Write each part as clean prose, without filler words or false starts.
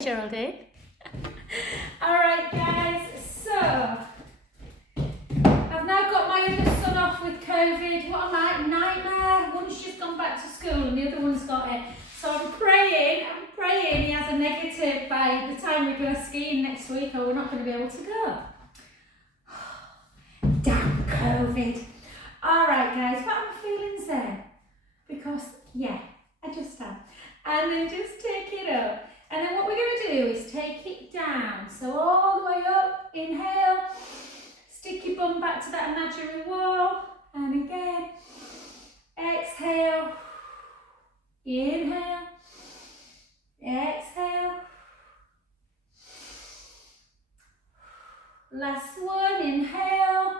Geraldine. Alright guys, so I've now got my other son off with COVID. What a nightmare. One's just gone back to school and the other one's got it. So I'm praying he has a negative by the time we go skiing next week, or we're not going to be able to go. Damn COVID. Alright guys, what are my feelings then? Because yeah, I just am. And then just take it up. And then what we're going to do is take it down. So all the way up, inhale, stick your bum back to that imaginary wall. And again, exhale, inhale, exhale. Last one, inhale,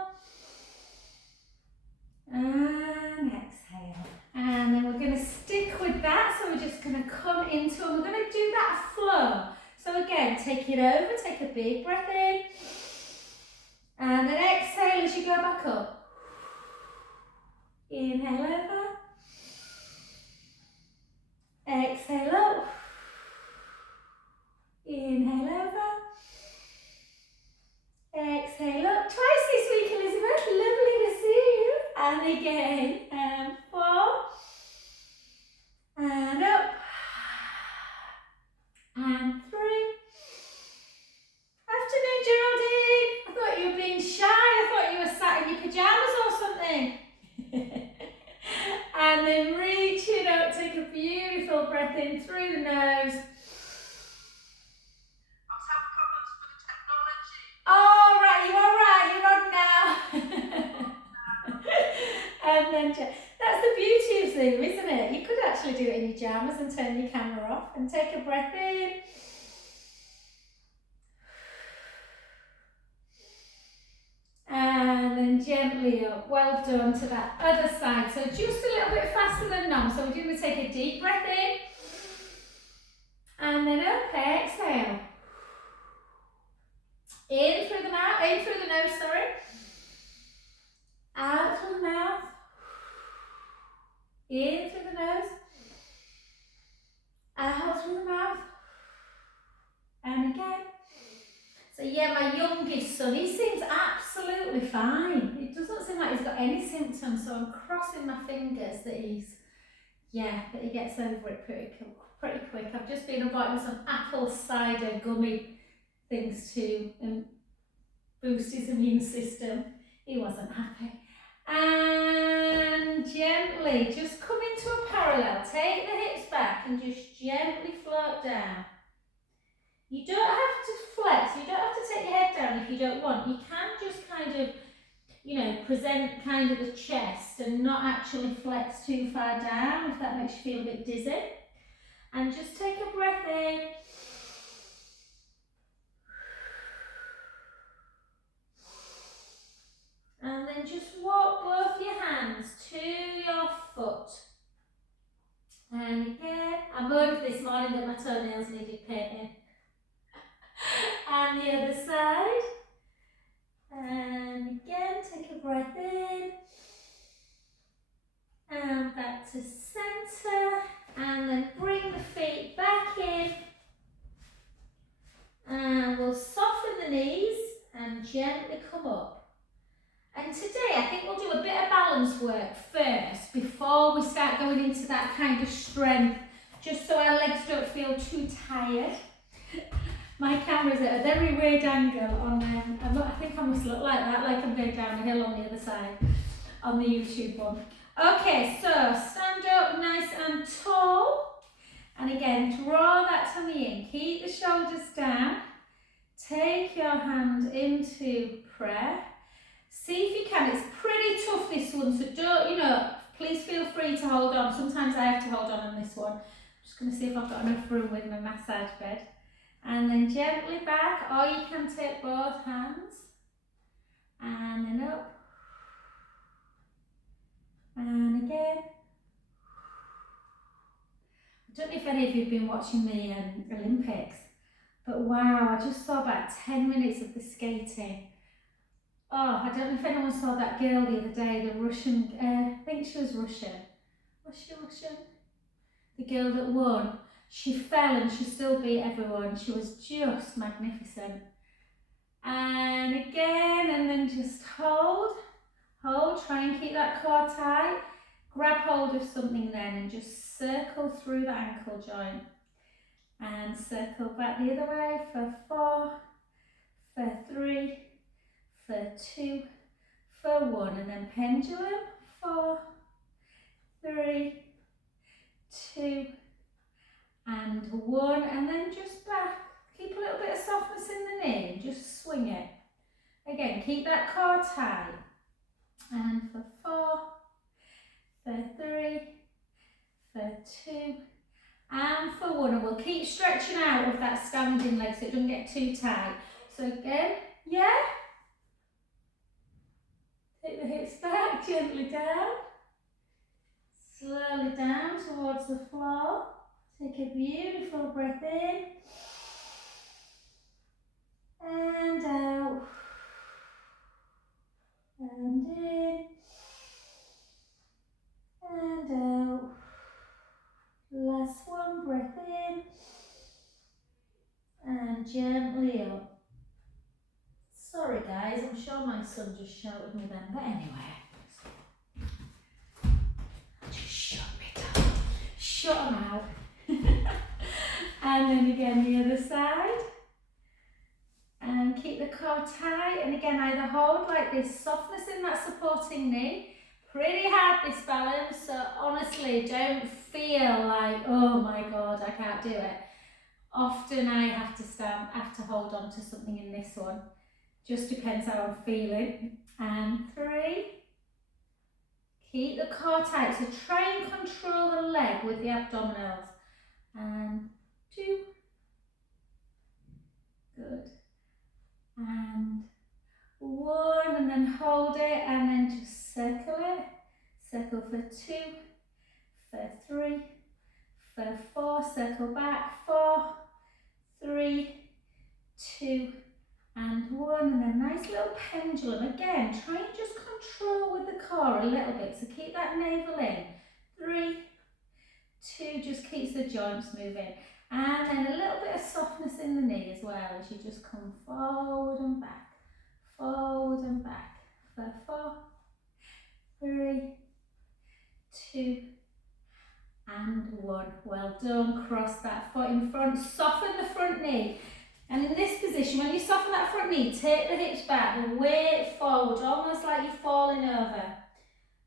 and exhale. And then we're going to stick with that, so we're just going to come into, and we're going to do that flow. So again, take it over, take a big breath in, and then exhale as you go back up. Inhale over, exhale up, inhale over, exhale up. Twice this week, Elizabeth, lovely to see you. And again, and 4, and up, and 3. Afternoon, Geraldine. I thought you were being shy. I thought you were sat in your pyjamas or something. And then reach it up. Take a beautiful breath in through the nose. I was having problems with the technology. Oh, right, you're all right. You're on now. And then that's the beauty of Zoom, isn't it? You could actually do it in your pajamas and turn your camera off and take a breath in. And then gently up. Well done to that other side. So just a little bit faster than normal. So we're going to take a deep breath in. And then up, exhale. In through the mouth, in through the nose, sorry. Out through the mouth. In through the nose. Out through the mouth. And again. So yeah, my youngest son, he seems absolutely fine. It doesn't seem like he's got any symptoms, so I'm crossing my fingers that he gets over it pretty quick. I've just been avoiding some apple cider gummy things to boost his immune system. He wasn't happy. And gently, just come into a parallel. Take the hips back and just gently float down. You don't have to flex, you don't have to take your head down if you don't want. You can just kind of, present kind of the chest and not actually flex too far down if that makes you feel a bit dizzy. And just take a breath in. And then just walk both your hands to your foot. And again, I moaned this morning that my toenails needed painting. And the other side. And again, take a breath in. And back to centre. And then bring the feet back in. And we'll soften the knees and gently come up. And today I think we'll do a bit of balance work first before we start going into that kind of strength, just so our legs don't feel too tired. My camera's at a very weird angle on I think I must look like that, like I'm going down a hill on the other side on the YouTube one. Okay, so stand up nice and tall. And again, draw that tummy in. Keep the shoulders down. Take your hand into prayer. See if you can. It's pretty tough, this one, so don't, please feel free to hold on. Sometimes I have to hold on this one. I'm just going to see if I've got enough room with my massage bed. And then gently back, or you can take both hands. And then up. And again. I don't know if any of you have been watching the Olympics, but wow, I just saw about 10 minutes of the skating. Oh, I don't know if anyone saw that girl the other day, the Russian, I think she was Russian. Was she Russian? The girl that won. She fell and she still beat everyone. She was just magnificent. And again, and then just hold, try and keep that core tight. Grab hold of something then and just circle through the ankle joint. And circle back the other way for 4, for 3, for 2, for 1. And then pendulum, 4, 3, 2, and 1. And then just back. Keep a little bit of softness in the knee and just swing it. Again, keep that core tight. And for 4, for 3, for 2, and for 1. And we'll keep stretching out of that standing leg so it doesn't get too tight. So again, yeah. Take the hips back, gently down. Slowly down towards the floor. Take a beautiful breath in. And out. And in. And out. Last one, breath in. And gently up. Sorry guys, I'm sure my son just shouted me then, but anyway. Just shut me down. Shut him out. And then again the other side. And keep the core tight. And again, either hold like this, softness in that supporting knee. Pretty hard this balance, so honestly don't feel like, oh my god, I can't do it. Often I have to hold on to something in this one. Just depends how I'm feeling. And 3. Keep the core tight, so try and control the leg with the abdominals. And 2. Good. And 1, and then hold it, and then just circle it. Circle for 2, for 3, for 4, circle back, 4, 3, 2, and 1, and then nice little pendulum. Again, try and just control with the core a little bit, so keep that navel in. 3, 2, just keeps the joints moving. And then a little bit of softness in the knee as well, as you just come forward and back, forward and back. For 4, 3, 2, and 1. Well done. Cross that foot in front, soften the front knee. And in this position, when you soften that front knee, take the hips back and weight forward, almost like you're falling over.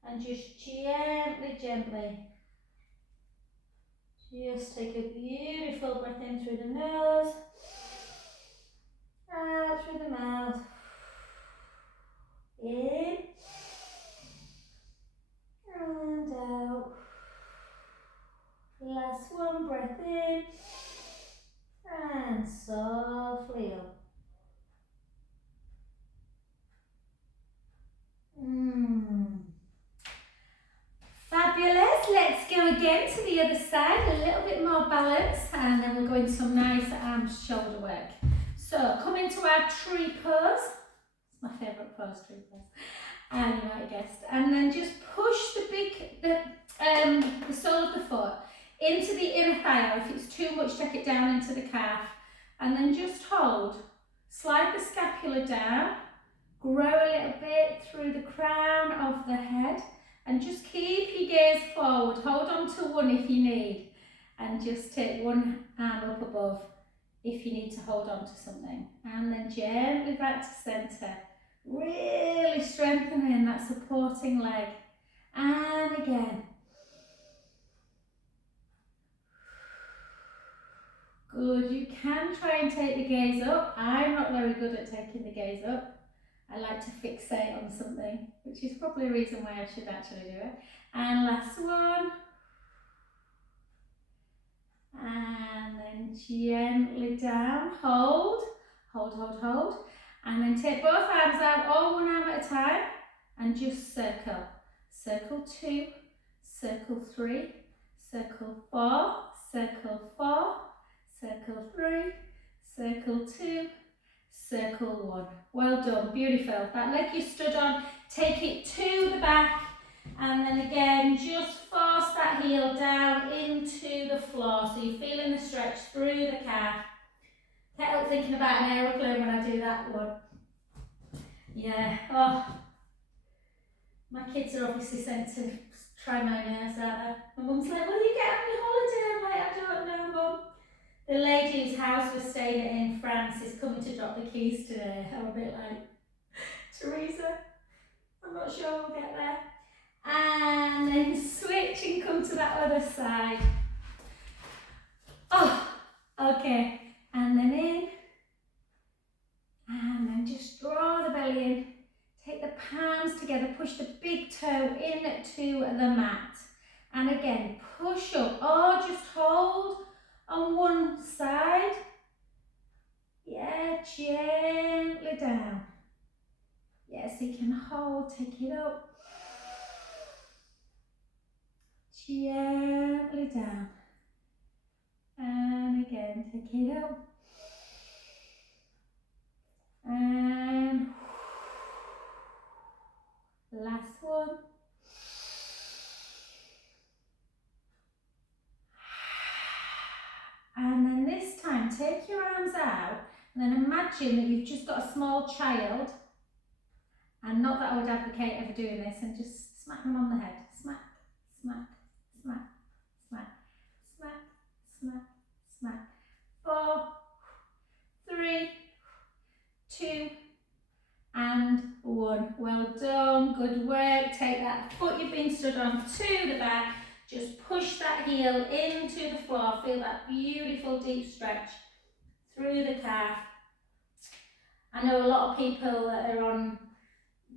And just gently, gently. Just take a beautiful breath in through the nose, out through the mouth, in, and out. Last one, breath in, and softly up. Fabulous. Let's go again to the other side, a little bit more balance, and then we'll go into some nice arm shoulder work. So come into our tree pose. It's my favourite pose, tree pose. And you might have guessed. And then just push the sole of the foot into the inner thigh, or if it's too much, take it down into the calf. And then just hold. Slide the scapula down, grow a little bit through the crown of the head, and just keep your gaze forward. Hold on to 1 if you need, and just take 1 arm up above if you need to hold on to something. And then gently back to centre, really strengthening that supporting leg. And again. Good, you can try and take the gaze up. I'm not very good at taking the gaze up. I like to fixate on something, which is probably a reason why I should actually do it. And last one. And then gently down, hold, hold, hold, hold. And then take both arms out, all 1 arm at a time, and just circle. Circle 2, circle 3, circle 4, circle 4, circle 3, circle 2, circle 1. Well done, beautiful. That leg you stood on, take it to the back, And then again, just force that heel down into the floor. So you're feeling the stretch through the calf. Can't help thinking about an aeroplane when I do that one. Yeah, oh. My kids are obviously sent to try my nerves out. My mum's like, will you get on your holiday? I'm like, I don't know, Mum. The lady whose house we're staying at in France is coming to drop the keys today. I'm a bit like, Teresa, I'm not sure we'll get there. And then switch and come to that other side. Oh, okay. And then in. And then just draw the belly in. Take the palms together, push the big toe into the mat. And again, push up or just hold on one side. Yeah, gently down. Yes, you can hold, take it up. Gently down. And again, take it up. And last one. And then this time, take your arms out and then imagine that you've just got a small child. And not that I would advocate ever doing this, and just smack them on the head. Smack, smack, smack, smack, smack, smack, smack. 4, 3, 2, and 1. Well done, good work. Take that foot you've been stood on to the back. Just push that heel into the floor. Feel that beautiful deep stretch through the calf. I know a lot of people that are on,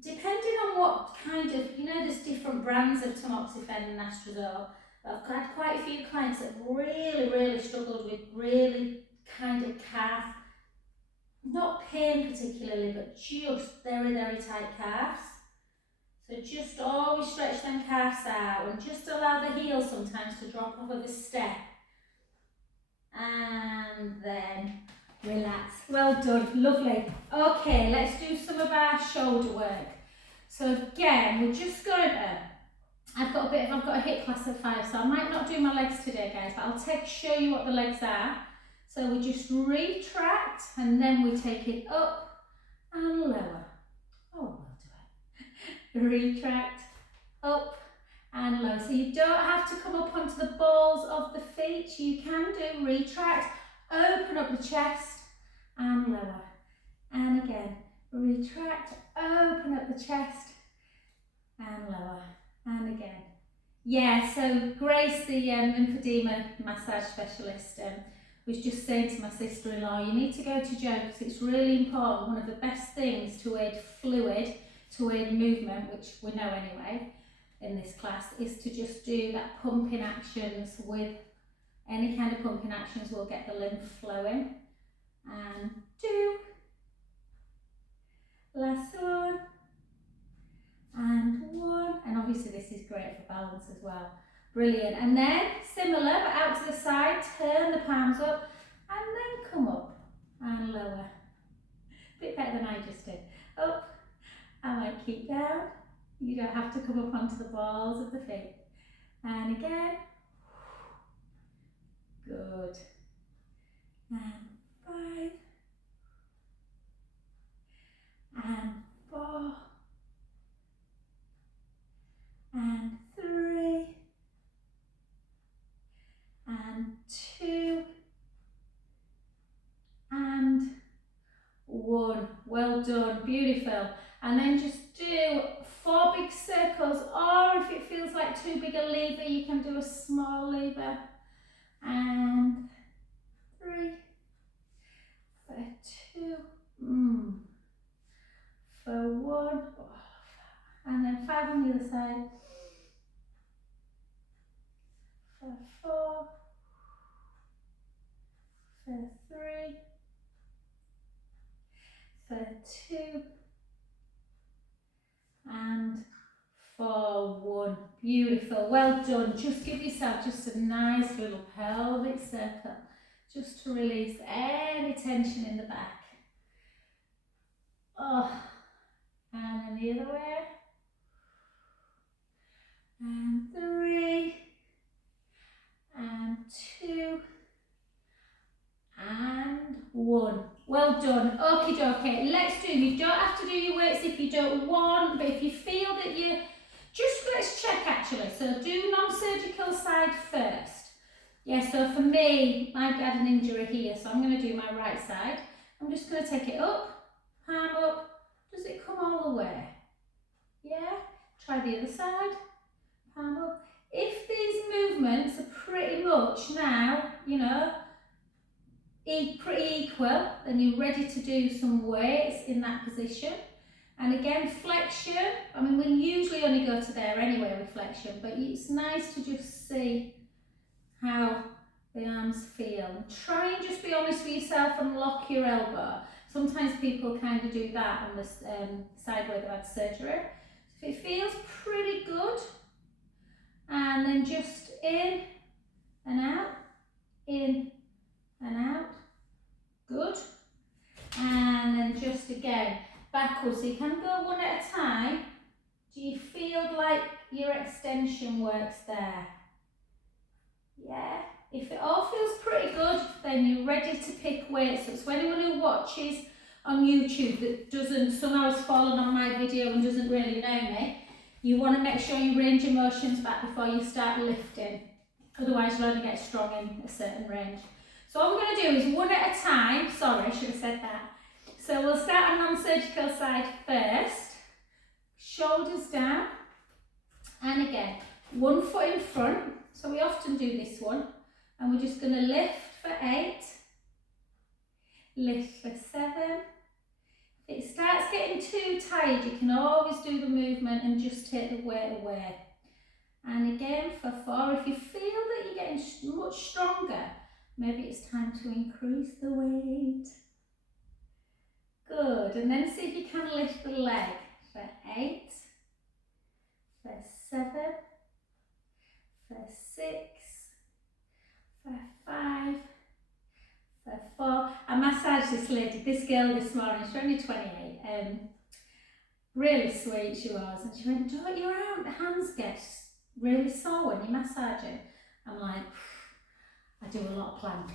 depending on what kind of, there's different brands of tamoxifen and anastrozole. I've had quite a few clients that really struggled with really kind of calf, not pain particularly, but just very tight calves. So just always stretch them calves out and just allow the heel sometimes to drop off of a step. And then relax. Well done, lovely. Okay, let's do some of our shoulder work. So again, we're just going to, I've got a hip class of 5, so I might not do my legs today, guys, but I'll show you what the legs are. So we just retract and then we take it up and lower. Oh, we'll do it. Retract, up and low. So you don't have to come up onto the balls of the feet. You can do retract, open up the chest and lower. And again, retract, open up the chest and lower. And again. Yeah, so Grace, the lymphedema massage specialist, was just saying to my sister-in-law, you need to go to Joe because it's really important. One of the best things to aid fluid, to aid movement, which we know anyway in this class, is to just do that pumping actions. With any kind of pumping actions will get the lymph flowing. And 2, last one, and 1, and obviously this is great for balance as well. Brilliant. And then similar but out to the side, turn the palms up and then come up and lower. Bit better than I just did. Up, I might keep down. You don't have to come up onto the balls of the feet. And again. Good. And 5. And 4. And 3. And 2. And 1. Well done, beautiful. And then just do 4 big circles, or if it feels like too big a lever, you can do a small lever. And 3, for 2, for 1, and then 5 on the other side, for 4, for 3, for 2, and for 1. Beautiful, well done. Just give yourself just a nice little pelvic circle, just to release any tension in the back. Oh, and then the other way. 2 and 1. Well done. Okie dokie. Let's do, you don't have to do your weights if you don't want, but if you feel that you, let's check actually. So do non-surgical side first. Yeah, so for me, I've had an injury here, so I'm going to do my right side. I'm just going to take it up, palm up. Does it come all the way? Yeah. Try the other side, palm up. If these movements are pretty much now, you know, pretty equal, then you're ready to do some weights in that position. And again, flexion, I mean, we usually only go to there anyway with flexion, but it's nice to just see how the arms feel. And try and just be honest with yourself and lock your elbow. Sometimes people kind of do that on the side where they've had surgery. So if it feels pretty good, and then just in and out, in and out, good. And then just again, backwards, so you can go one at a time. Do you feel like your extension works there? Yeah. If it all feels pretty good, then you're ready to pick weights. So for anyone who watches on YouTube that doesn't, somehow has fallen on my video and doesn't really know me, you want to make sure you range your motions back before you start lifting. Otherwise you'll only get strong in a certain range. So what we're going to do is one at a time. Sorry, I should have said that. So we'll start on non-surgical side first. Shoulders down. And again, one foot in front. So we often do this one. And we're just going to lift for 8. Lift for 7. If it starts getting too tired, you can always do the movement and just take the weight away. And again for 4. If you feel that you're getting much stronger, maybe it's time to increase the weight. Good. And then see if you can lift the leg for 8, for 7, for 6, for 5, for 4. I massaged this lady, this girl this morning, she's only 28, really sweet she was, and she went, don't your hands get really sore when you massage it? I'm like, I do a lot of plank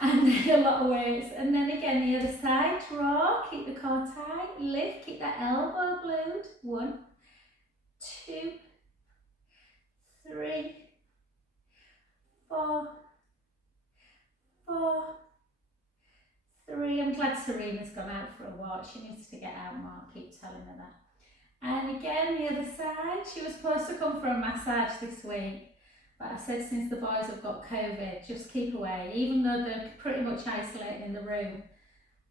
and a lot of weights. And then again the other side, draw, keep the core tight, lift, keep that elbow glued. 1, 2, 3, 4, 4, 3. I'm glad Serena's gone out for a walk. She needs to get out more. I keep telling her that. And again, the other side. She was supposed to come for a massage this week, but I said since the boys have got COVID, just keep away. Even though they're pretty much isolated in the room,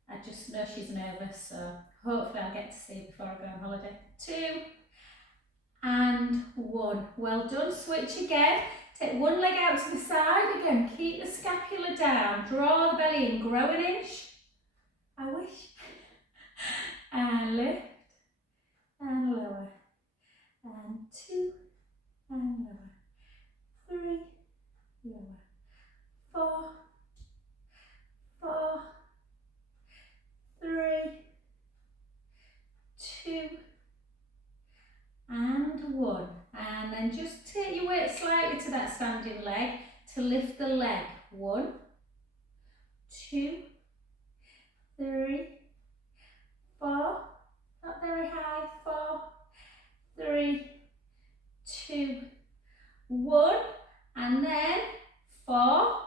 I just know she's nervous, so hopefully I'll get to see her before I go on holiday. 2 and 1. Well done. Switch again. Take one leg out to the side. Again, keep the scapula down. Draw the belly in. Grow an inch. I wish. And lift. And lower. And 2. And lower. 3. Lower. 4. 4. 3. 2. And 1. And then just take your weight slightly to that standing leg to lift the leg. 1, 2, 3, 4, not very high, 4, 3, 2, 1, and then 4,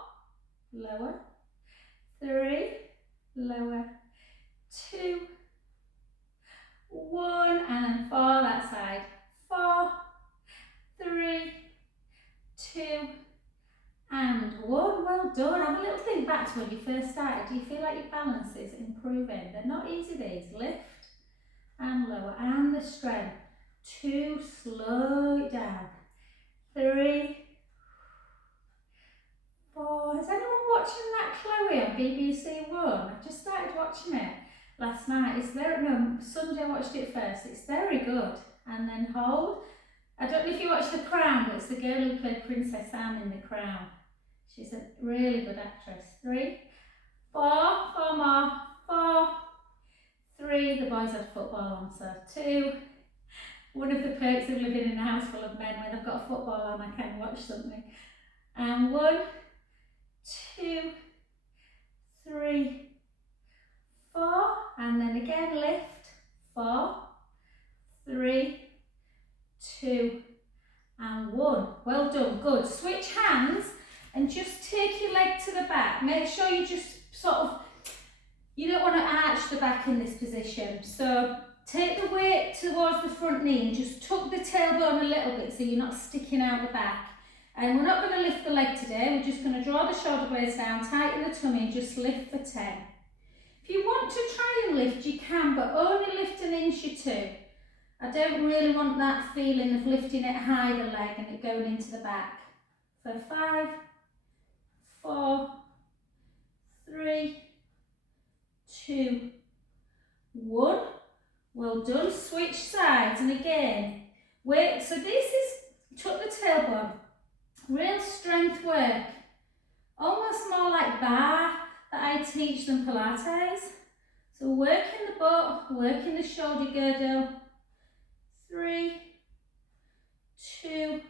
lower, 3, lower, 2, 1, and then 4 that side, 4, 3, 2, and 1. Well done. Have a little think back to when you first started. Do you feel like your balance is improving? They're not easy these. Lift and lower, and the strength. 2, slow it down. 3, 4. Is anyone watching that Chloe on BBC One? I just started watching it last night. It's very, no, Sunday I watched it first. It's very good. And then hold. I don't know if you watch The Crown, but it's the girl who played Princess Anne in The Crown. She's a really good actress. 3, 4, 4 more, 4, 3. The boys had football on, so 2. One of the perks of living in a house full of men, when they've got football on, I can watch something. And 1, 2, 3, 4, and then again lift, 4, 3, 2, and 1. Well done, good. Switch hands and just take your leg to the back. Make sure you just sort of, you don't want to arch the back in this position. So take the weight towards the front knee and just tuck the tailbone a little bit so you're not sticking out the back. And we're not going to lift the leg today, we're just going to draw the shoulder blades down, tighten the tummy and just lift for 10. If you want to try and lift, you can, but only lift an inch or two. I don't really want that feeling of lifting it high, the leg, and it going into the back. So 5, 4, 3, 2, 1. Well done. Switch sides, and again, wait. So this is tuck the tailbone. Real strength work. Almost more like bar that I teach than Pilates. So working the butt, working the shoulder girdle. 3, 2,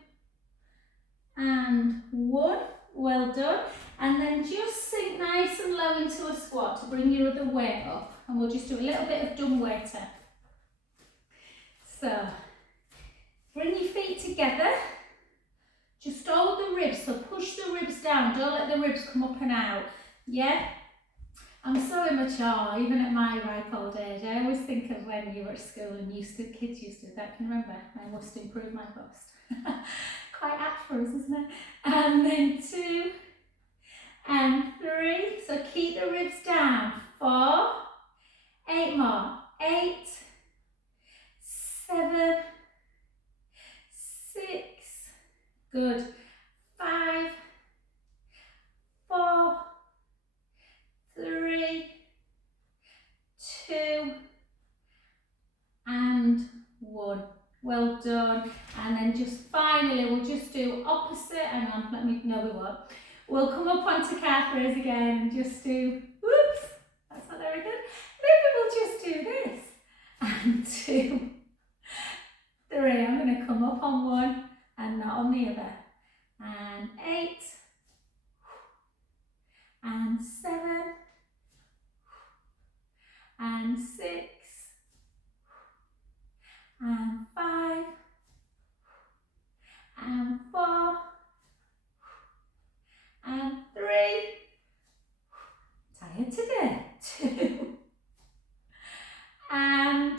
and 1. Well done. And then just sink nice and low into a squat to bring your other weight up. And we'll just do a little bit of dumb waiter. So, bring your feet together. Just hold the ribs, so push the ribs down. Don't let the ribs come up and out. Yeah? I'm so immature, even at my ripe old age. I always think of when you were at school and kids used to do that. Can you remember? I must improve my bust. Quite apt for us, isn't it? And then 2 and 3. So keep the ribs down. 4, 8 more. 8, 7, 6. Good. 5, 4, 3, 2, and 1. Well done. And then just finally, we'll just do opposite. Hang on, no we won't. We'll come up onto calf raise again and just do, whoops, that's not very good. Maybe we'll just do this. And 2, 3. I'm going to come up on one and not on the other. And 8, and 7, and 6, and 5, and 4, and 3, tired today, 2, and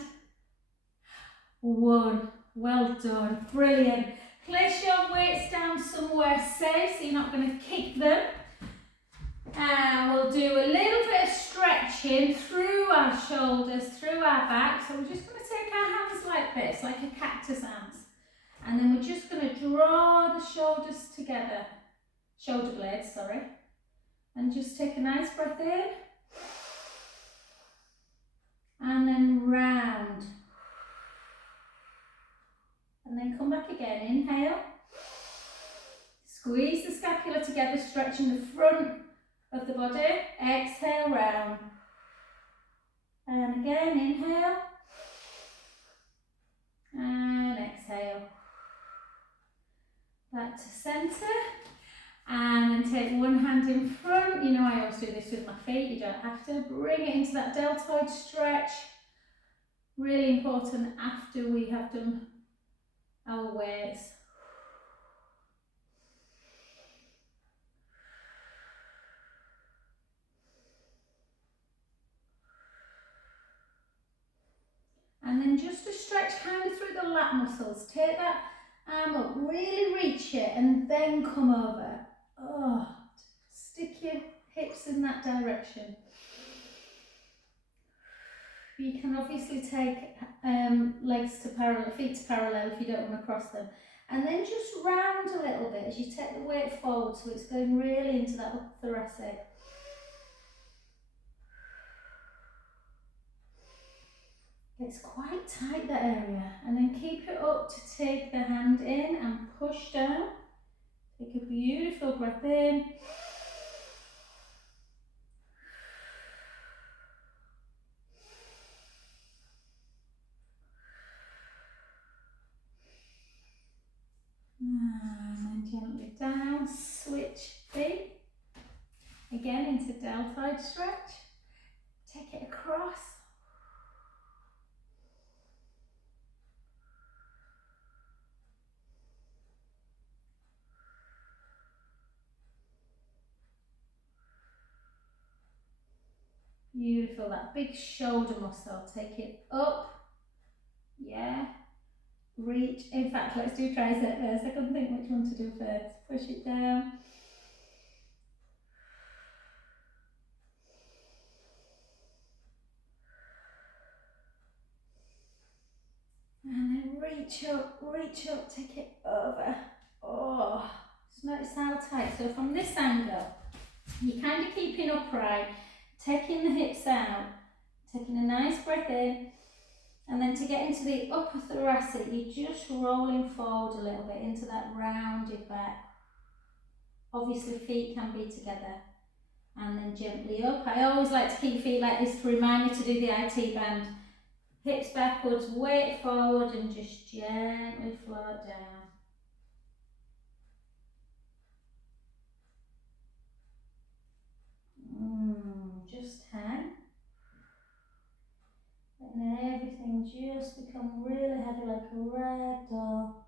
1. Well done, brilliant. Place your weights down somewhere safe so you're not going to kick them. And we'll do a little bit of stretching through our shoulders, through our back. So we're just going to take our hands like this, like a cactus hands. And then we're just going to draw the shoulders together, shoulder blades, sorry. And just take a nice breath in. And then round. And then come back again, inhale. Squeeze the scapula together, stretching the front of the body. Exhale, round. And again, inhale. And exhale. Back to centre. And then take one hand in front. You know I always do this with my feet, you don't have to. Bring it into that deltoid stretch. Really important after we have done our weights. And then just to stretch kind of through the lat muscles. Take that arm up, really reach it, and then come over. Oh, stick your hips in that direction. You can obviously take legs to parallel, feet to parallel if you don't want to cross them. And then just round a little bit as you take the weight forward so it's going really into that thoracic. It's quite tight, that area. And then keep it up to take the hand in and push down. Take a beautiful breath in. And then gently down, switch feet. again into Deltoid Stretch. Take it across. Beautiful, that big shoulder muscle. Take it up. Yeah. Reach. In fact, let's do tricep first. I couldn't think which one to do first. Push it down. And then reach up, take it over. Oh, just notice how tight. So from this angle, you're kind of keeping upright, taking the hips out, taking a nice breath in, and then to get into the upper thoracic, you're just rolling forward a little bit into that rounded back. Obviously feet can be together, and then gently up. I always like to keep feet like this to remind me to do the IT band. Hips backwards, weight forward, and just gently float down. Just hang. And everything just become really heavy like a rag doll.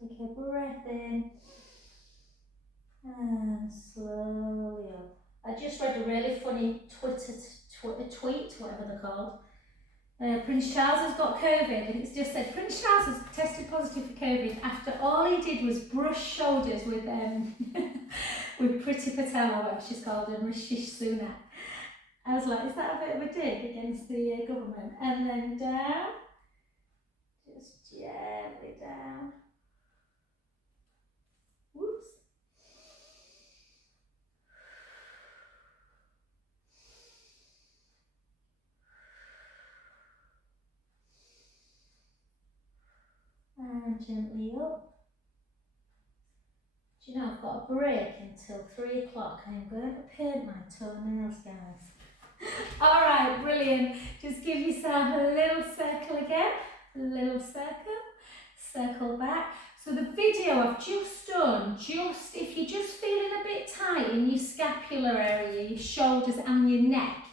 Take a breath in and slowly up. I just read a really funny tweet, whatever they're called. Prince Charles has got COVID, and it's just said Prince Charles has tested positive for COVID after all he did was brush shoulders with with Priti Patel, or whatever she's called, and Rishi Sunak. I was like, is that a bit of a dig against the government? And then down, just gently down. Whoops. And gently up. Do you know, I've got a break until 3 o'clock. I'm going to paint my toenails, guys. All right, brilliant. Just give yourself a little circle again. A little circle. Circle back. So the video I've just done, if you're just feeling a bit tight in your scapular area, your shoulders and your neck,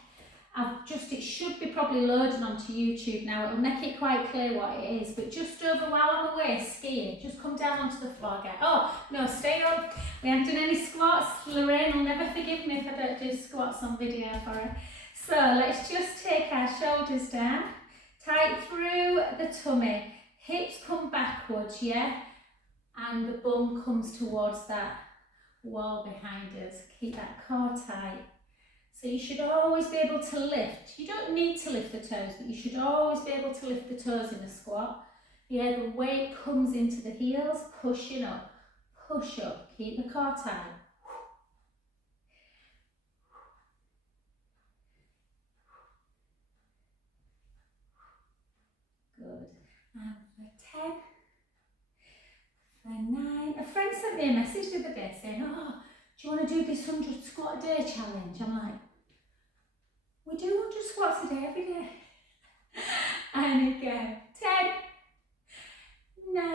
it should be probably loading onto YouTube now. It'll make it quite clear what it is, but just over while I'm away skiing, just come down onto the floor again. Oh, no, stay up. We haven't done any squats. Lorraine will never forgive me if I don't do squats on video for her. So let's just take our shoulders down, tight through the tummy, hips come backwards, yeah? And the bum comes towards that wall behind us. Keep that core tight. So you should always be able to lift. You don't need to lift the toes, but you should always be able to lift the toes in a squat. Yeah, the weight comes into the heels, pushing up, push up. Keep the core tight. Good. And for 10, for 9. A friend sent me a message the other day saying, oh, do you want to do this 100 squat a day challenge? I'm like, we do 100 squats a day every day. And again, 10, 9,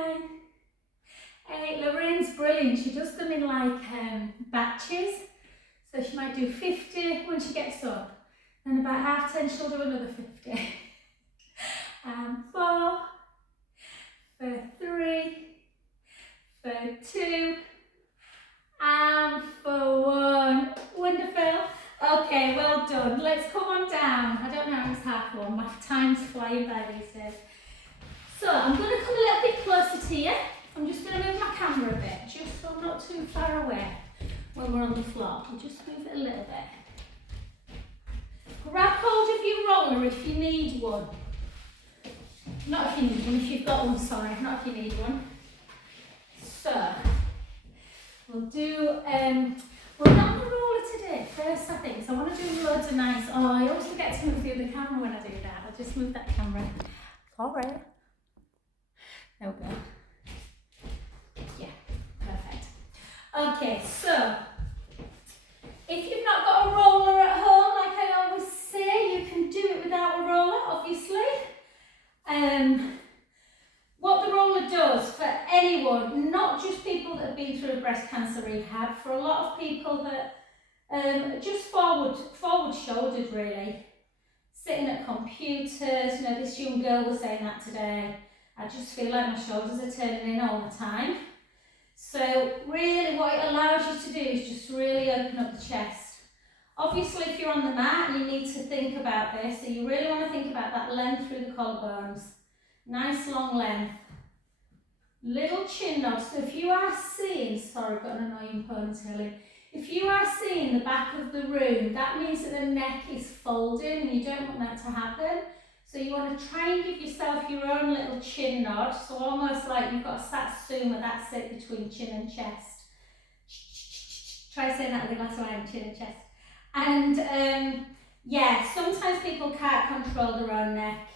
8. Lorraine's brilliant. She does them in like batches. So she might do 50 when she gets up. Then about 10:30 she'll do another 50. And 4, for 3, for 2, and for 1. Wonderful. Okay, well done. Let's come on down. I don't know, it's 1:30. My time's flying by these days. So I'm going to come a little bit closer to you. I'm just going to move my camera a bit, just so I'm not too far away when we're on the floor. I'll just move it a little bit. Grab hold of your roller if you need one. Not if you need one, if you've got one, sorry, not if you need one. So, we'll do, we're not on the roller today first, I think, so I want to do loads of nice, I always forget to move the other camera when I do that. I'll just move that camera. Sorry. There we go. Yeah, perfect. Okay, so, if you've not got a roller at home, like I always say, you can do it without a roller, obviously. What the roller does for anyone, not just people that have been through a breast cancer rehab, for a lot of people that Just forward shouldered really. Sitting at computers, you know, this young girl was saying that today. I just feel like my shoulders are turning in all the time. So really what it allows you to do is just really open up the chest. Obviously if you're on the mat, you need to think about this. So you really want to think about that length through the collarbones. Nice long length. Little chin nod. So if you are seeing, sorry, I've got an annoying ponytail in. If you are seeing the back of the room, that means that the neck is folding and you don't want that to happen. So you want to try and give yourself your own little chin nod. So almost like you've got a satsuma, that's it, between chin and chest. Try saying that with a glass of wine, chin and chest. And yeah, sometimes people can't control their own neck.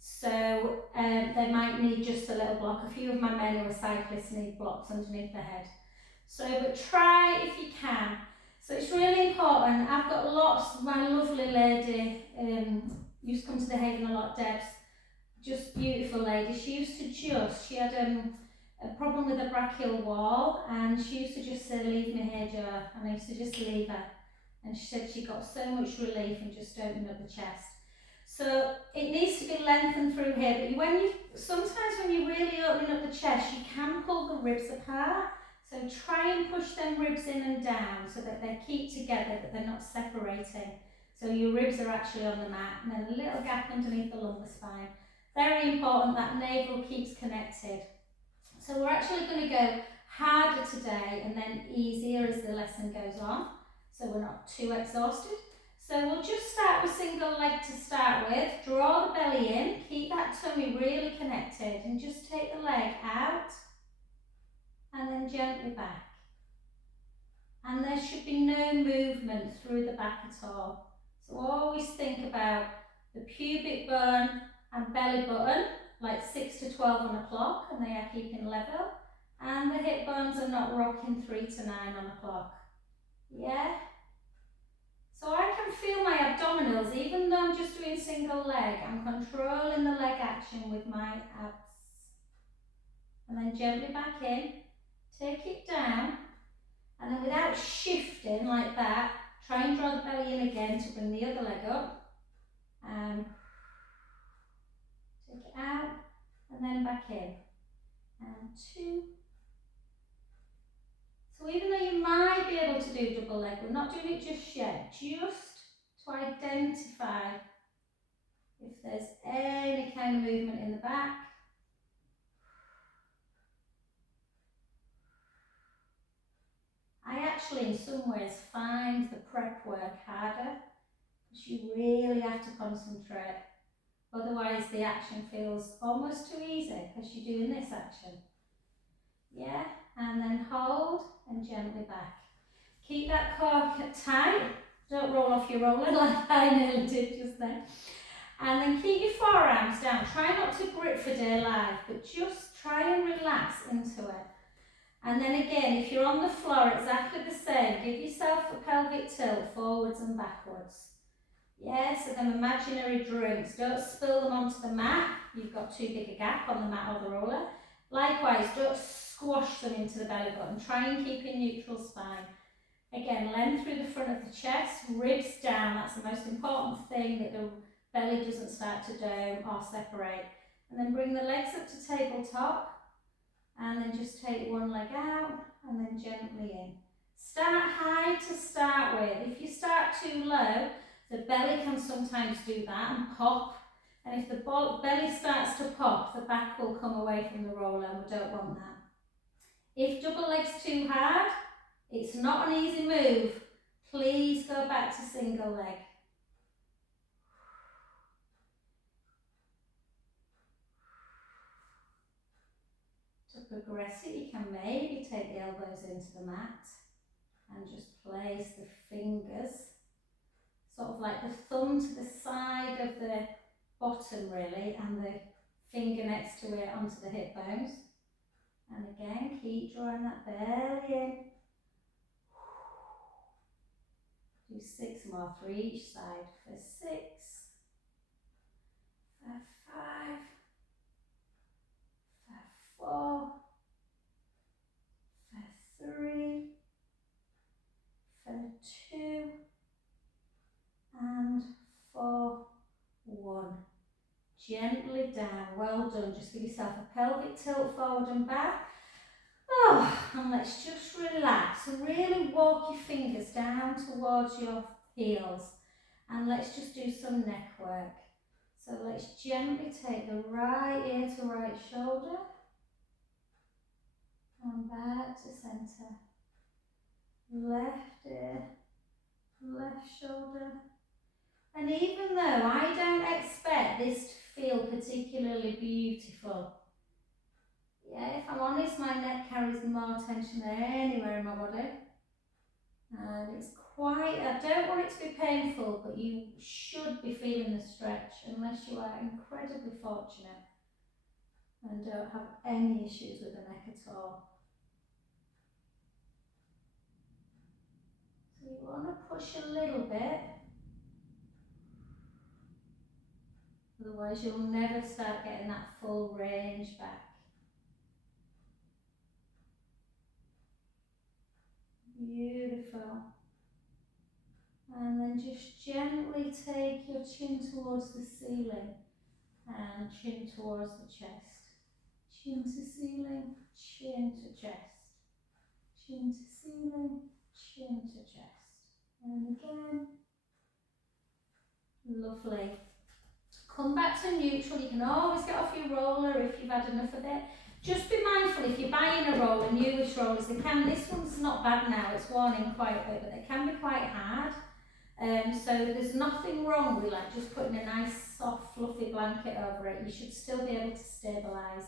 So they might need just a little block. A few of my men who are cyclists need blocks underneath the head. So, but try if you can. So it's really important. I've got lots, my lovely lady, used to come to the Haven a lot, Debs, just beautiful lady. She used to she had a problem with the brachial wall and she used to just say, leave me here, Jo, and I used to just leave her. And she said she got so much relief and just opened up the chest. So it needs to be lengthened through here, but sometimes when you really open up the chest, you can pull the ribs apart. So try and push them ribs in and down so that they keep together, that they're not separating. So your ribs are actually on the mat, and then a little gap underneath the lumbar spine. Very important that navel keeps connected. So we're actually going to go harder today and then easier as the lesson goes on, so we're not too exhausted. So we'll just start with single leg to start with. Draw the belly in, keep that tummy really connected, and just take the leg out and then gently back. And there should be no movement through the back at all. So always think about the pubic bone and belly button, like 6 to 12 on a clock, and they are keeping level. And the hip bones are not rocking 3 to 9 on a clock. Yeah? So I can feel my abdominals, even though I'm just doing single leg, I'm controlling the leg action with my abs. And then gently back in, take it down, and then without shifting like that, try and draw the belly in again to bring the other leg up. Take it out, and then back in. And 2. So even though you might be able to do double leg, we're not doing it just yet, just to identify if there's any kind of movement in the back. I actually in some ways find the prep work harder because you really have to concentrate. Otherwise the action feels almost too easy because you're doing this action. Yeah, and then hold and gently back. Keep that core tight. Don't roll off your roller like I nearly did just then. And then keep your forearms down. Try not to grip for dear life, but just try and relax into it. And then again, if you're on the floor, exactly the same. Give yourself a pelvic tilt forwards and backwards. Yeah, so them imaginary drinks, don't spill them onto the mat. You've got too big a gap on the mat or the roller. Likewise, don't squash them into the belly button. Try and keep in neutral spine. Again, length through the front of the chest, ribs down. That's the most important thing, that the belly doesn't start to dome or separate. And then bring the legs up to tabletop. And then just take one leg out and then gently in. Start high to start with. If you start too low, the belly can sometimes do that and pop. And if the belly starts to pop, the back will come away from the roller, and we don't want that. If double leg's too hard, it's not an easy move. Please go back to single leg. To progress it, you can maybe take the elbows into the mat and just place the fingers, sort of like the thumb to the side of the bottom really, and the finger next to it onto the hip bones. And again, keep drawing that belly in. Do 6 more for each side. For 6, for 5, for 4, for 3, for 2, gently down. Well done. Just give yourself a pelvic tilt forward and back. Oh, and let's just relax. Really walk your fingers down towards your heels. And let's just do some neck work. So let's gently take the right ear to right shoulder. And back to centre. Left ear, left shoulder. And even though I don't expect this to feel particularly beautiful, yeah, if I'm honest, my neck carries more tension than anywhere in my body. And it's quite, I don't want it to be painful, but you should be feeling the stretch unless you are incredibly fortunate and don't have any issues with the neck at all. So you want to push a little bit, otherwise you'll never start getting that full range back. Beautiful. And then just gently take your chin towards the ceiling and chin towards the chest. Chin to ceiling, chin to chest. Chin to ceiling, chin to chest. And again. Lovely. Come back to neutral. You can always get off your roller if you've had enough of it. Just be mindful if you're buying a roller, newish rollers, this one's not bad now, it's worn in quite a bit, but they can be quite hard. So there's nothing wrong with like just putting a nice soft fluffy blanket over it. You should still be able to stabilise.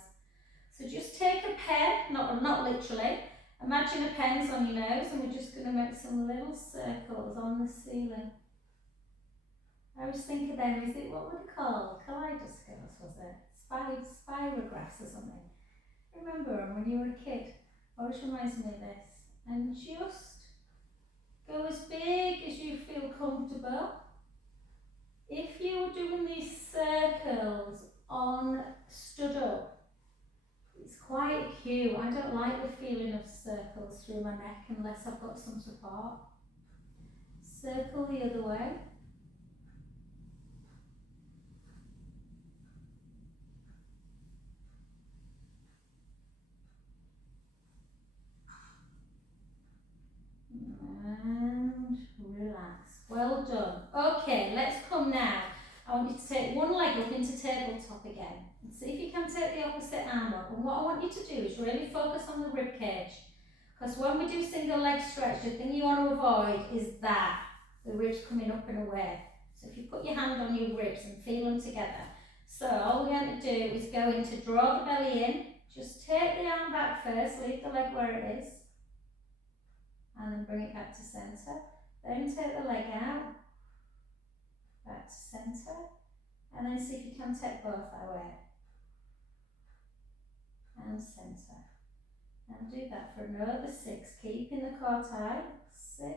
So just take a pen, not literally, imagine a pen's on your nose and we're just going to make some little circles on the ceiling. I always think of them, what were they called? Kaleidoscopes, was it? Spirographs or something. Remember them when you were a kid? Always reminds me of this. And just go as big as you feel comfortable. If you were doing these circles on stood up, it's quite acute. I don't like the feeling of circles through my neck unless I've got some support. Circle the other way. And relax. Well done. Okay, let's come now. I want you to take one leg up into tabletop again. And see if you can take the opposite arm up. And what I want you to do is really focus on the rib cage. Because when we do single leg stretch, the thing you want to avoid is that. The ribs coming up and away. So if you put your hand on your ribs and feel them together. So all we're going to do is go in to draw the belly in. Just take the arm back first, leave the leg where it is. And then bring it back to centre. Then take the leg out, back to centre, and then see if you can take both away. And centre. And do that for another 6, keeping the core tight. 6,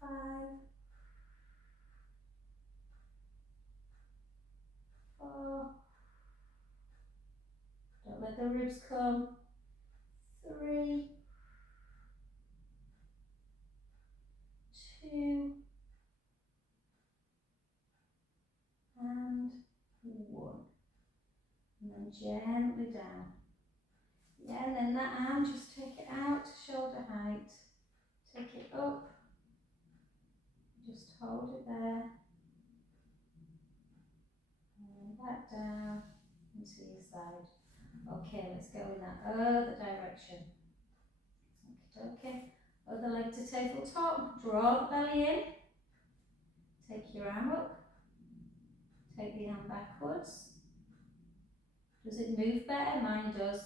5, 4, don't let the ribs come. 3, 2, and 1. And then gently down. Yeah, and then that arm, just take it out to shoulder height. Take it up. Just hold it there. And back down into your side. Okay, let's go in that other direction. Okay. Other leg to tabletop. Draw the belly in. Take your arm up. Take the arm backwards. Does it move better? Mine does.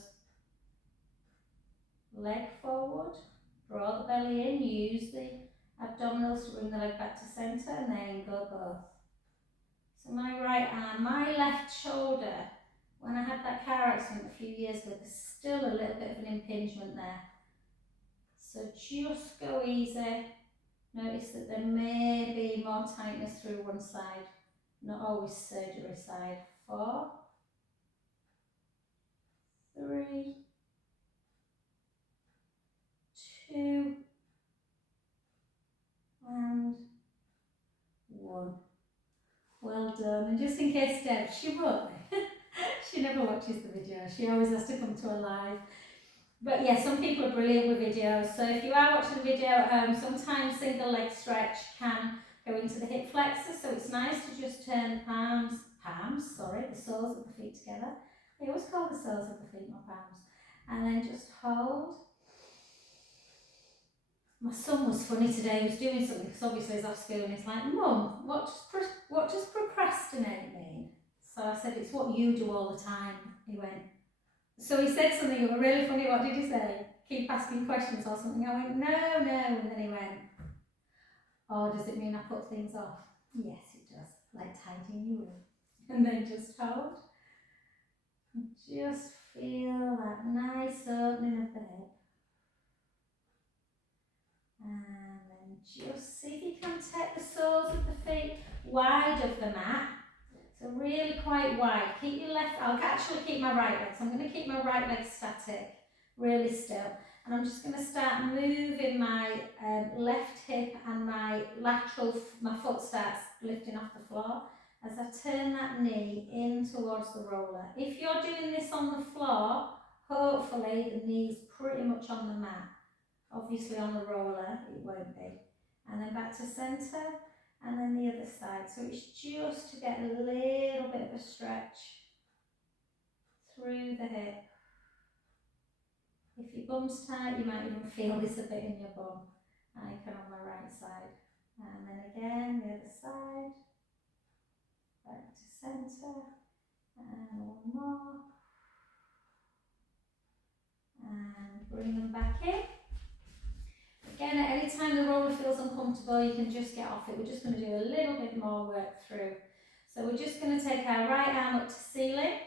Leg forward. Draw the belly in. Use the abdominals to bring the leg back to centre and then go both. So my right arm, my left shoulder, when I had that car accident a few years ago, there's still a little bit of an impingement there. So just go easy. Notice that there may be more tightness through one side, not always surgery side. 4, 3, 2, and 1. done. And just in case Deb, she won't. She never watches the video. She always has to come to a live. But yeah, some people are brilliant with videos. So if you are watching the video at home, sometimes single leg stretch can go into the hip flexor. So it's nice to just turn the soles of the feet together. I always call the soles of the feet my palms. And then just hold. My son was funny today. He was doing something because obviously he's off school and he's like, Mum, what does procrastinate mean? So I said, it's what you do all the time. He went, so he said something that was really funny. What did he say? Keep asking questions or something. I went, no. And then he went, oh, does it mean I put things off? Yes, it does. Like tidying your room. And then just hold. Just feel that nice opening of the hip. And then just see if you can take the soles of the feet wide of the mat. So really quite wide. Keep your left, I'll actually keep my right leg. So I'm going to keep my right leg static, really still. And I'm just going to start moving my left hip and my my foot starts lifting off the floor as I turn that knee in towards the roller. If you're doing this on the floor, hopefully the knee's pretty much on the mat. Obviously on the roller, it won't be. And then back to centre, and then the other side. So it's just to get a little bit of a stretch through the hip. If your bum's tight, you might even feel this a bit in your bum. I can on my right side. And then again, the other side. Back to centre. And one more. And bring them back in. Again, at any time the roller feels uncomfortable, you can just get off it. We're just going to do a little bit more work through. So we're just going to take our right arm up to ceiling.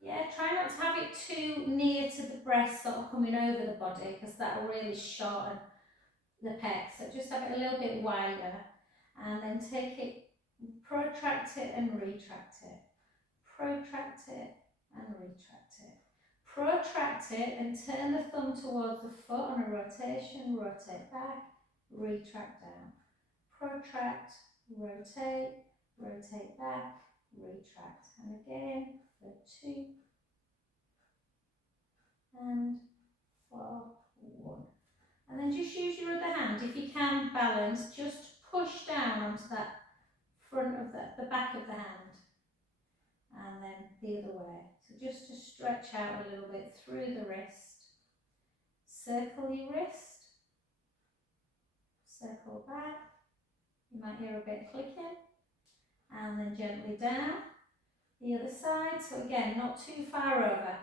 Yeah, try not to have it too near to the breast, sort of coming over the body, because that will really shorten the pec. So just have it a little bit wider. And then take it, protract it and retract it. Protract it and retract it. Protract it and turn the thumb towards the foot on a rotation, rotate back, retract down. Protract, rotate, rotate back, retract. And again for 2 and for 1. And then just use your other hand, if you can balance, just push down onto that front of the back of the hand. And then the other way. So just to stretch out a little bit through the wrist. Circle your wrist. Circle back. You might hear a bit clicking. And then gently down. The other side. So again, not too far over.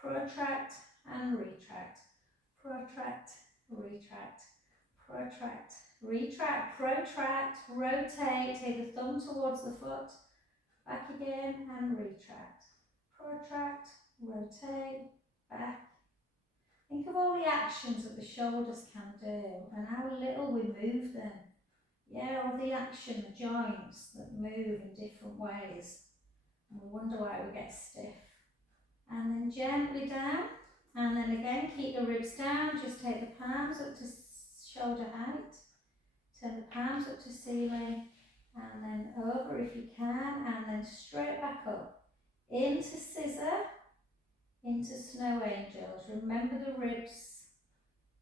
Protract and retract. Protract, retract. Protract, retract, protract, rotate. Take the thumb towards the foot. Back again and retract. Protract, rotate, back. Think of all the actions that the shoulders can do and how little we move them. Yeah, all the action, the joints that move in different ways. And we wonder why we get stiff. And then gently down. And then again, keep the ribs down. Just take the palms up to shoulder height. Turn the palms up to ceiling. And then over if you can, and then straight back up. Into scissor, into snow angels. Remember the ribs.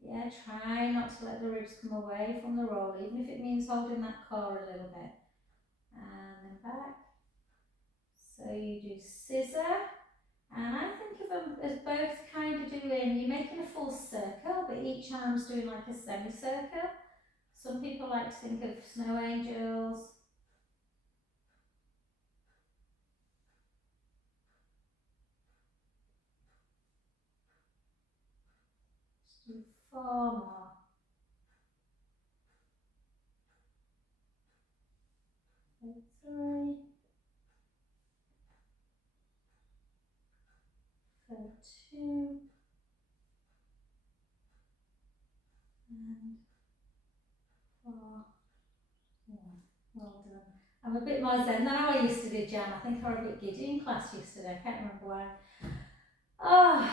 Yeah, try not to let the ribs come away from the roll, even if it means holding that core a little bit. And then back. So you do scissor, and I think of them as both kind of doing, you're making a full circle, but each arm's doing like a semicircle. Some people like to think of snow angels. Just do 4 more. 3. For 2. And 4. Yeah, well done. I'm a bit more zen than how I used to do, Jan. I think I was a bit giddy in class yesterday. I can't remember why. Oh,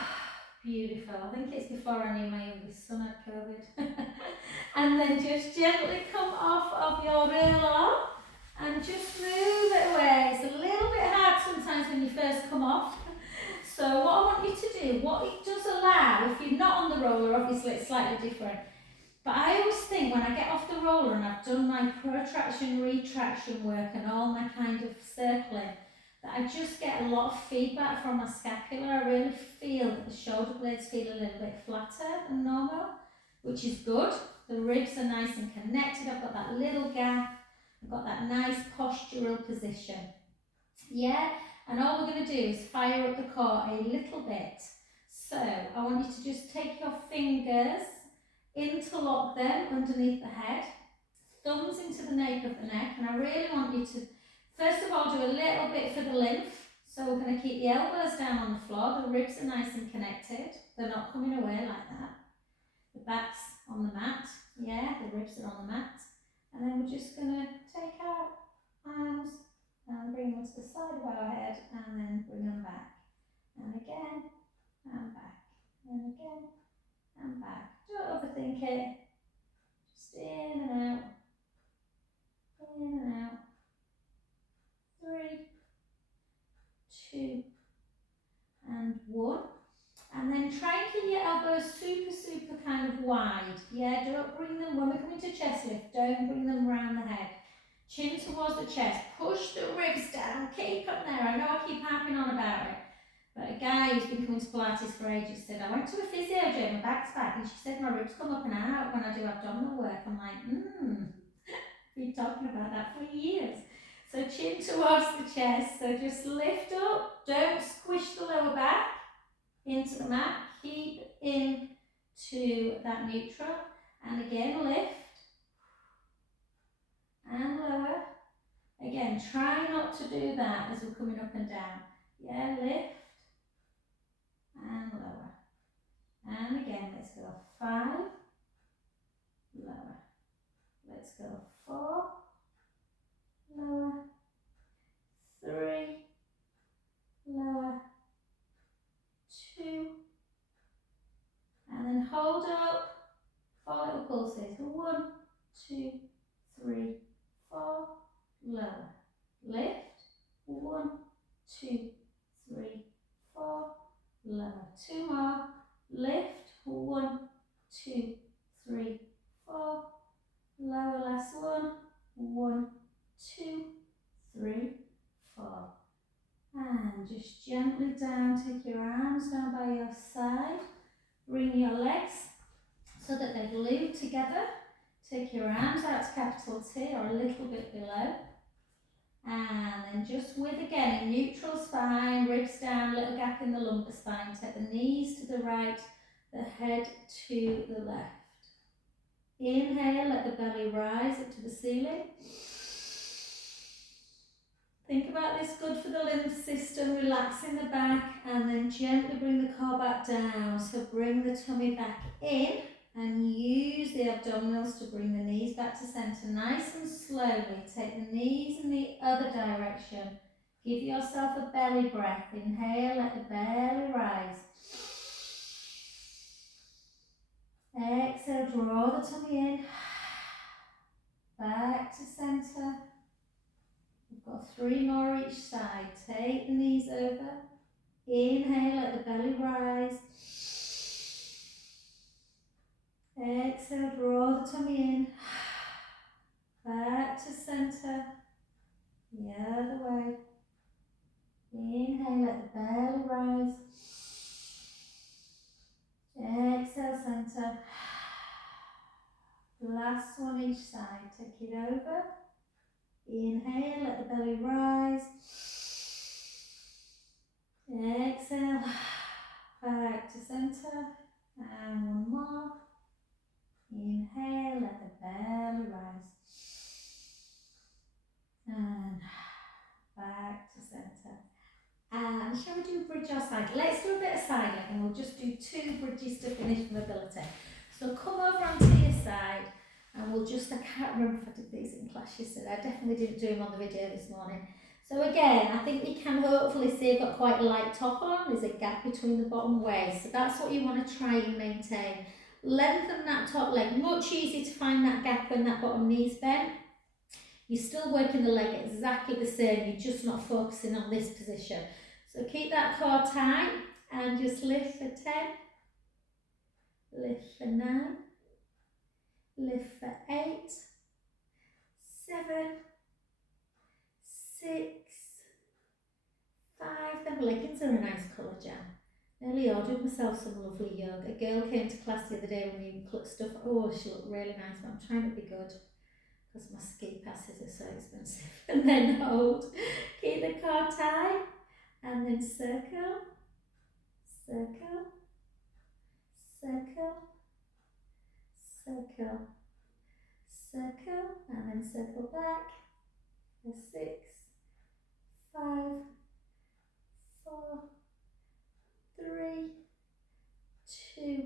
beautiful. I think it's before I knew my youngest son had COVID. And then just gently come off of your roller and just move it away. It's a little bit hard sometimes when you first come off. So what I want you to do, what it does allow, if you're not on the roller, obviously it's slightly different, but I always think when I get off the roller and I've done my protraction, retraction work and all my kind of circling, that I just get a lot of feedback from my scapula. I really feel that the shoulder blades feel a little bit flatter than normal, which is good. The ribs are nice and connected. I've got that little gap. I've got that nice postural position. Yeah, and all we're going to do is fire up the core a little bit. So I want you to just take your fingers, interlock them underneath the head, thumbs into the nape of the neck, and I really want you to first of all do a little bit for the lymph. So we're going to keep the elbows down on the floor, the ribs are nice and connected, they're not coming away like that. The back's on the mat, yeah, the ribs are on the mat. And then we're just going to take our arms and bring them to the side of our head and then bring them back. And again, and back, and again, and back. Don't overthink it. Just in and out, in and out. 3, 2, and 1. And then try and keep your elbows super kind of wide. Yeah, don't bring them, when we come into chest lift, don't bring them around the head. Chin towards the chest, push the ribs down, keep them there. I know I keep harping on about it, but a guy who's been coming to Pilates for ages said, I went to a physio, Joe, my back's back, and she said my ribs come up and out when I do abdominal work. I'm like, we've been talking about that for years. So chin towards the chest, so just lift up, don't squish the lower back into the mat, keep into that neutral, and again lift, and lower. Again, try not to do that as we're coming up and down. Yeah, lift, and lower. And again, let's go 5, lower. Let's go 4, lower, 3, lower, 2, and then hold up, 4 little pulses. 1, 2, 3, 4, lower. Lift, 1, 2, 3, 4, lower. 2 more. Lift, 1, 2, 3, 4, lower. Last one. 1, 2, 3, 4. And just gently down, take your arms down by your side. Bring your legs so that they're glued together. Take your arms out to capital T or a little bit below. And then just with, again, a neutral spine, ribs down, little gap in the lumbar spine. Take the knees to the right, the head to the left. Inhale, let the belly rise up to the ceiling. Think about this, good for the lymph system, relaxing the back, and then gently bring the core back down. So bring the tummy back in and use the abdominals to bring the knees back to centre. Nice and slowly, take the knees in the other direction. Give yourself a belly breath. Inhale, let the belly rise. Exhale, draw the tummy in. Back to centre. We've got 3 more each side. Take the knees over. Inhale, let the belly rise. Exhale, draw the tummy in. Back to centre. The other way. Inhale, let the belly rise. Exhale, centre. Last one each side. Take it over. Inhale, let the belly rise. Exhale, back to centre. And one more. Inhale, let the belly rise. And back to centre. And shall we do a bridge or side? Let's do a bit of side leg and we'll just do 2 bridges to finish mobility. So come over onto your side. And we'll just, I can't remember if I did these in class yesterday, I definitely didn't do them on the video this morning. So again, I think you can hopefully see I've got quite a light top on, there's a gap between the bottom waist, so that's what you want to try and maintain. Lengthen that top leg, much easier to find that gap when that bottom knee's bent. You're still working the leg exactly the same, you're just not focusing on this position. So keep that core tight and just lift for 10, lift for 9, lift for 8, 7, 6, 5. Them leggings are a nice colour, Jan. Nearly ordered myself some lovely yoga. A girl came to class the other day when we put stuff. Oh, she looked really nice, but I'm trying to be good because my ski passes are so expensive. And then hold, keep the core tight, and then circle, circle, circle, circle, circle, and then circle back. 6, 5, 4, 3, 2,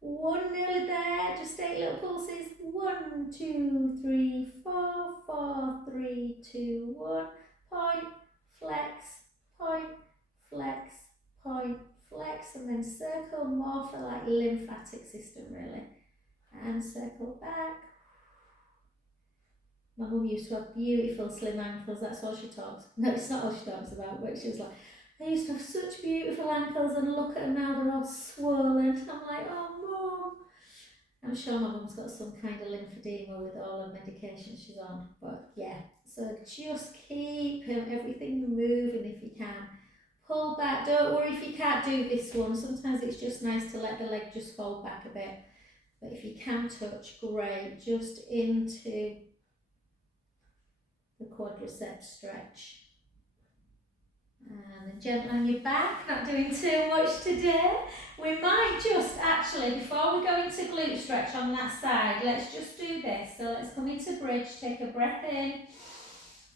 1. Nearly there. Just 8 little pulses. 1, 2, 3, 4, 4, 3, 2, 1. Point, flex, point, flex, point, flex, and then circle, more for like lymphatic system really. And circle back. My mum used to have beautiful slim ankles, that's all she talks. No, it's not all she talks about, but she was like, I used to have such beautiful ankles and look at them now, they're all swollen. I'm like, oh mum. I'm sure my mum's got some kind of lymphedema with all the medication she's on, but yeah. So just keep everything moving if you can. Pull back, don't worry if you can't do this one. Sometimes it's just nice to let the leg just fold back a bit. But if you can touch, great, just into the quadricep stretch. And then gentle on your back, not doing too much today. We might just actually, before we go into glute stretch on that side, let's just do this. So let's come into bridge, take a breath in,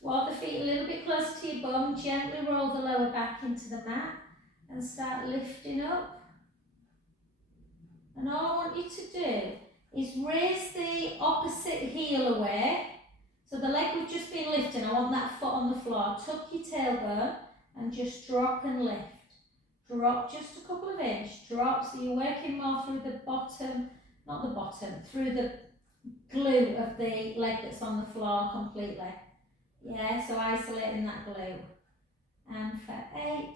walk the feet a little bit closer to your bum, gently roll the lower back into the mat and start lifting up. And all I want you to do is raise the opposite heel away. So the leg we've just been lifting, I want that foot on the floor. Tuck your tailbone and just drop and lift. Drop just a couple of inches, drop, so you're working more through the bottom, not the bottom, through the glue of the leg that's on the floor completely. Yeah, so isolating that glue. And for 8,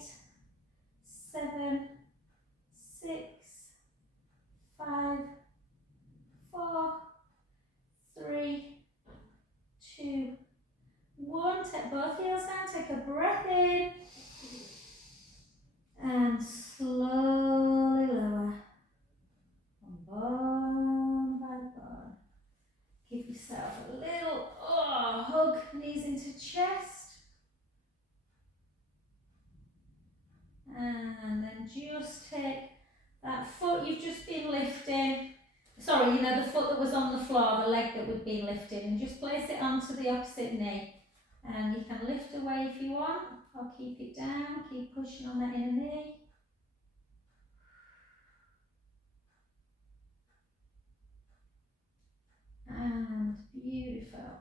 7, 6, 5, 4, 3, 2, 1. Take both heels down, take a breath in. And slowly lower. Bone by bone. Give yourself a little hug, knees into chest. And then just take that foot you've just been lifting. Sorry, you know, the foot that was on the floor, the leg that we've been lifting, and just place it onto the opposite knee. And you can lift away if you want, or keep it down, keep pushing on that inner knee. And beautiful.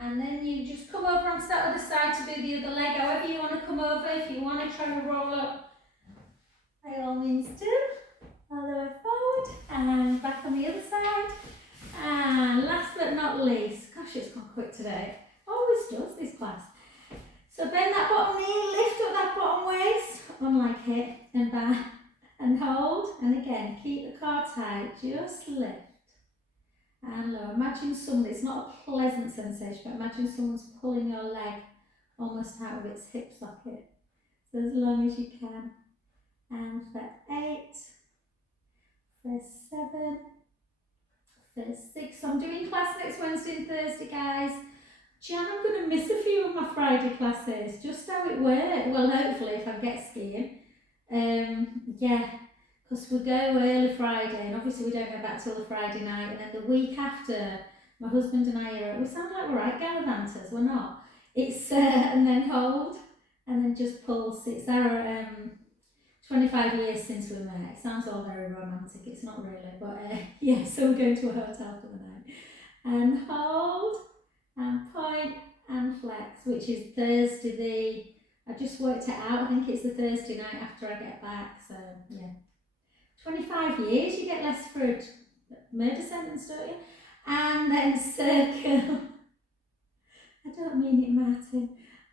And then you just come over onto that other side to do the other leg, however you want to come over. If you want to try to roll up, by all means do. All the way forward and back on the other side. And last but not least, gosh, it's gone quick today. Always does this class. So bend that bottom knee, lift up that bottom waist, unlike it, and back and hold. And again, keep the core tight, just lift. And lower. Imagine someone, it's not a pleasant sensation, but imagine someone's pulling your leg almost out of its hip socket. So as long as you can. And for 8, for 7, for 6. So I'm doing class next Wednesday and Thursday, guys. Jan, I'm going to miss a few of my Friday classes, just how it works. Well, hopefully if I get skiing. Yeah. Because we go early Friday, and obviously we don't go back till the Friday night, and then the week after, my husband and I are, we sound like we're right gallivanters, we're not. It's, and then hold, and then just pulse. It's our 25 years since we met. It sounds all very romantic, it's not really, but yeah, so we're going to a hotel for the night. And hold, and point, and flex, which is Thursday, I just worked it out, I think it's the Thursday night after I get back, so yeah. 25 years, you get less for a murder sentence, don't you? And then circle, don't mean it, Martin.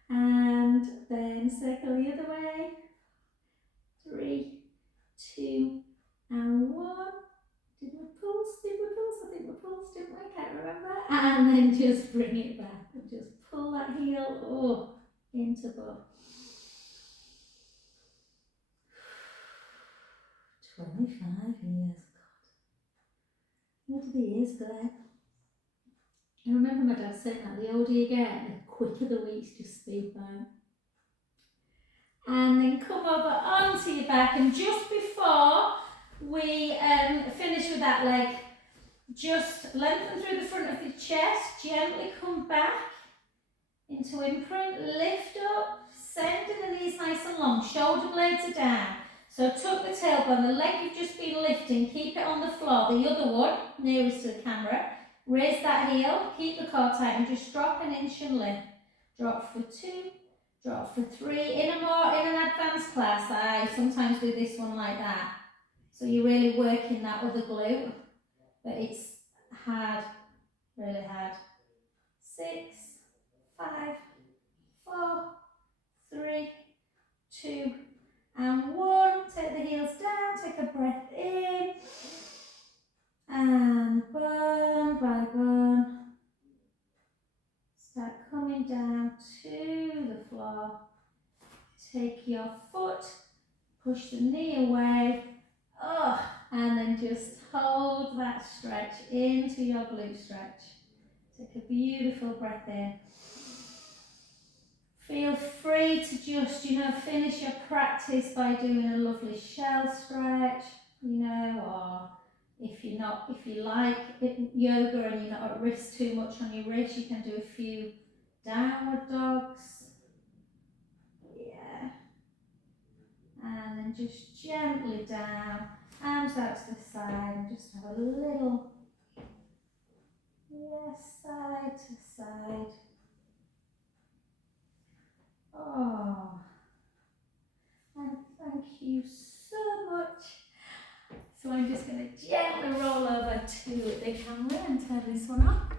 And then circle the other way. 3, 2, and 1. Did we pulse? I think we pulsed, didn't we? I can't remember. And then just bring it back and just pull that heel into both. 25 years. Where do the years go? I remember my dad saying that the older you get, the quicker the weeks just speed by. And then come over onto your back, and just before we finish with that leg, just lengthen through the front of your chest, gently come back into imprint, lift up, sending the knees nice and long, shoulder blades are down. So tuck the tailbone, the leg you've just been lifting, keep it on the floor, the other one, nearest to the camera, raise that heel, keep the core tight and just drop an inch and lift. Drop for 2, drop for 3. In an advanced class, I sometimes do this one like that. So you're really working that other glute, but it's hard, really hard. 6, 5, 4, 3, 2, and 1. Take the heels down, take a breath in, and bone by bone. Start coming down to the floor. Take your foot, push the knee away, and then just hold that stretch into your glute stretch. Take a beautiful breath in. Feel free to just, finish your practice by doing a lovely shell stretch, or if you like yoga and you're not at risk too much on your wrist, you can do a few downward dogs. Yeah. And then just gently down, arms out to the side, and just have a little, side to side. And thank you so much. So I'm just going to gently roll over to the camera and turn this one off.